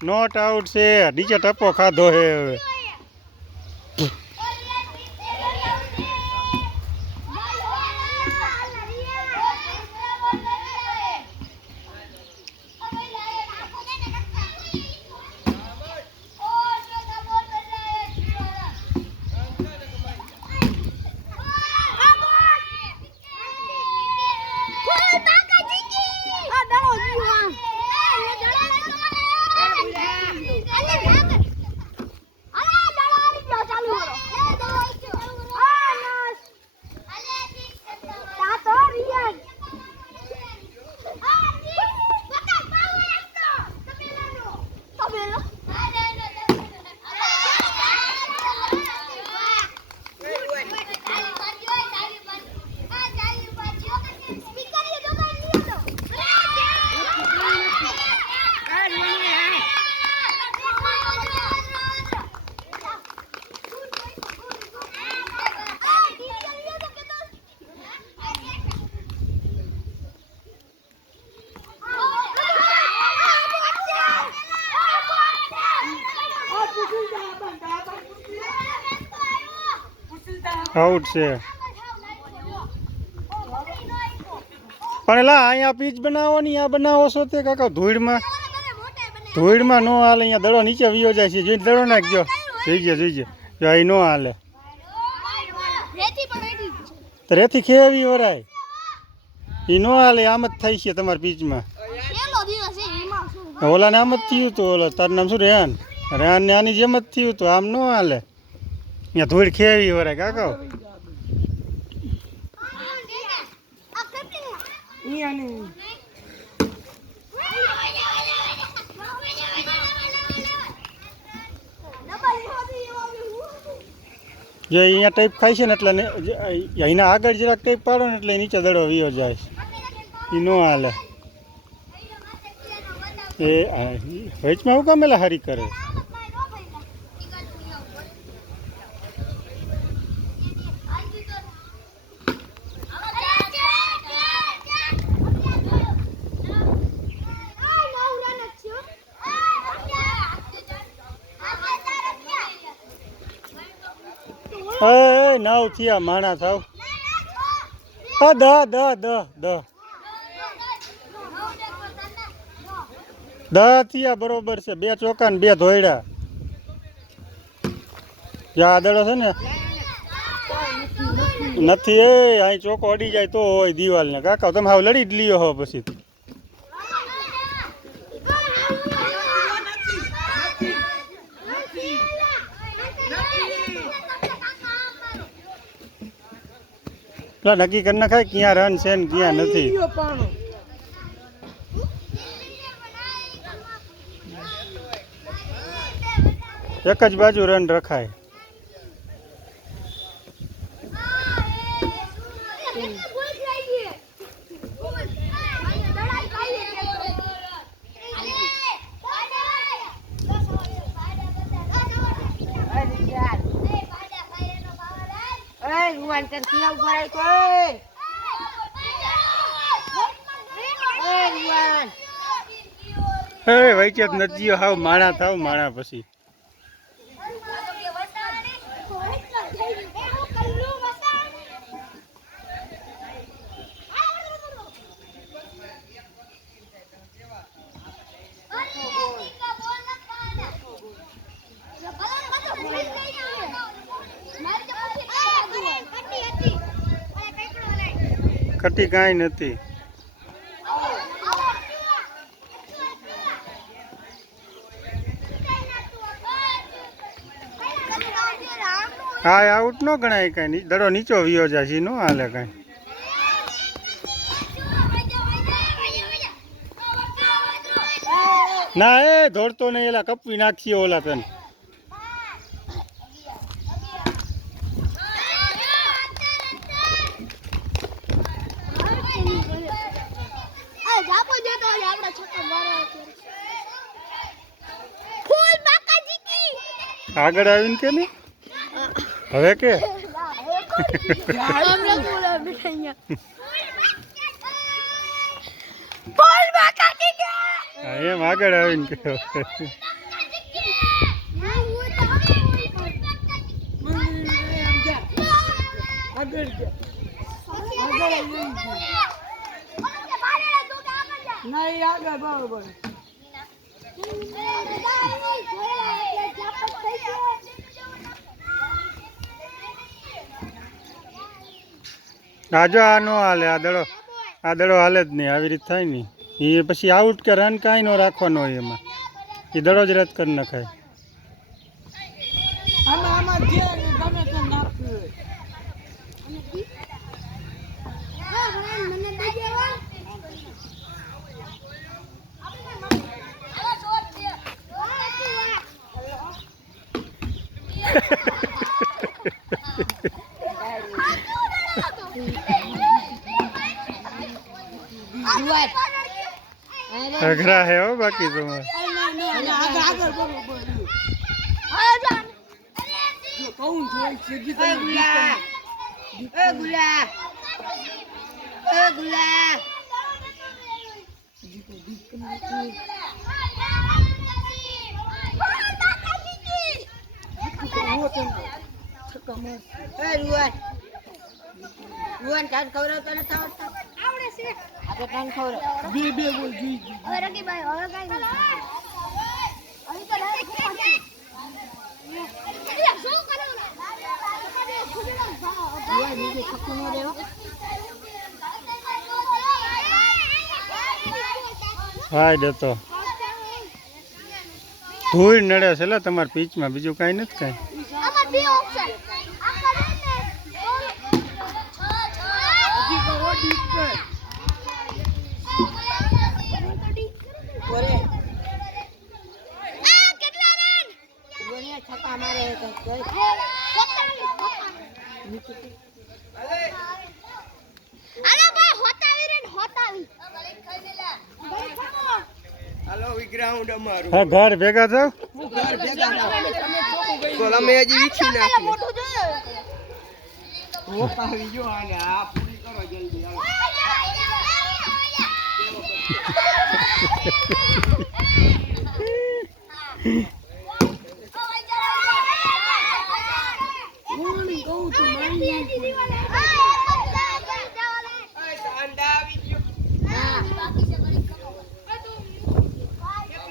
Not out છે નીચે ટપ્પો ખાધો હે હવે આઉટ છે પણ એલા અહીંયા પીચ બનાવો ને આ બનાવો છો તે કાકા ધૂળમાં નો હાલે અહીંયા દડો નીચે વિયો જાય છે જોઈને દડો નાખજો જોઈજે જો અહીં નો હાલે રેતી ખેવી વરાય એ નો હાલે આમ જ થાય છે તમારા પીચમાં ઓલાને આમ જ થયું હતું ઓલા તારું નામ શું રેહાન ને આની જેમ જ થયું હતું આમ નો હાલે અહીંયા ધૂળ ખેવી વરાય કાકા જે અહીંયા ટાઈપ ખાય છે ને એટલે અહીંના આગળ જરાક ટાઈપ પાડો ને એટલે નીચે દડો વિયો જાય એ નો હાલે એ વચમાં હું કામેલા હારી કરે નવ થયા માણા થાવ હા દહ થયા બરોબર છે 2 ચોકા ને 2 ધોયડા જ્યાં દડો છે ને નથી અહીં ચોકો અડી જાય તો હોય દિવાલ ને કાકા તમે હાવ લડી જ લ્યો હો પછી નક્કી કરી નાખાય ક્યાં રન છે ને ક્યાં નથી એક જ બાજુ રન રખાય વૈચેત નથી હાવ માણા થાવ માણા પછી ખટી કાંઈ નથી હા આઉટ નો ગણાય કાંઈ દડો નીચો વિયો જાય છે નો હાલે કાંઈ ના એ દોડતો નહીં, એલા કપવી નાખીએ ઓલા તને. આગળ આવીને કે ને હવે કે એમ આગળ આવીને કે આજો આ નો હાલે, આ દડો હાલે જ નહીં, આવી રીત થાય નહીં. એ પછી આઉટ કે રન કાંઈ ન રાખવાનો હોય એમાં, એ દડો જ રદ કરી નખાય. અઘરા હે હો બાકી તો હા દેતો ધૂળ નડે છે લે તમારા પીચમાં, બીજું કાંઈ નથી કાંઈ. હા ઘર ભેગા થાવ.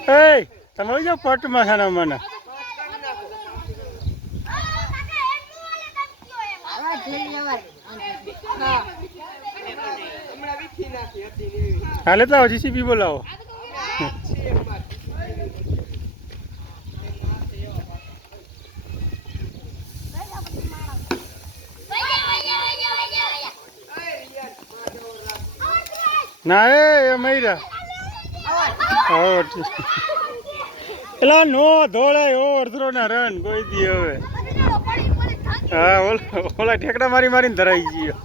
એ તમે આવી જાઓ પટમાં ખાના મને. હા લેતા આવો, જીસીબી બોલાવો. ના એ મૈરા પેલા નો ધોળાય અડધરો ના રન કોઈ દી હવે. હા ઓલા ઠેકડા મારીને ધરાઈ ગયો.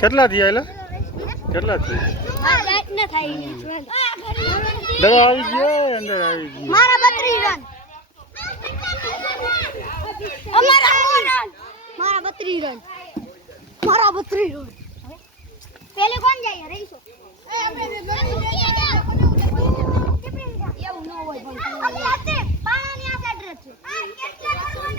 કેટલા થયા એલા? કેટલા થયા? દવા આવી ગયો અંદર આવી ગયો. મારા 32 રન. અમારા રન. મારા 32 રન. મારા 32 રન. પેલે કોણ જાય રહીશો? એ આપણે એવું ન હોય પણ આપણે પાણાની આ સાઈડ છે. કેટલા રન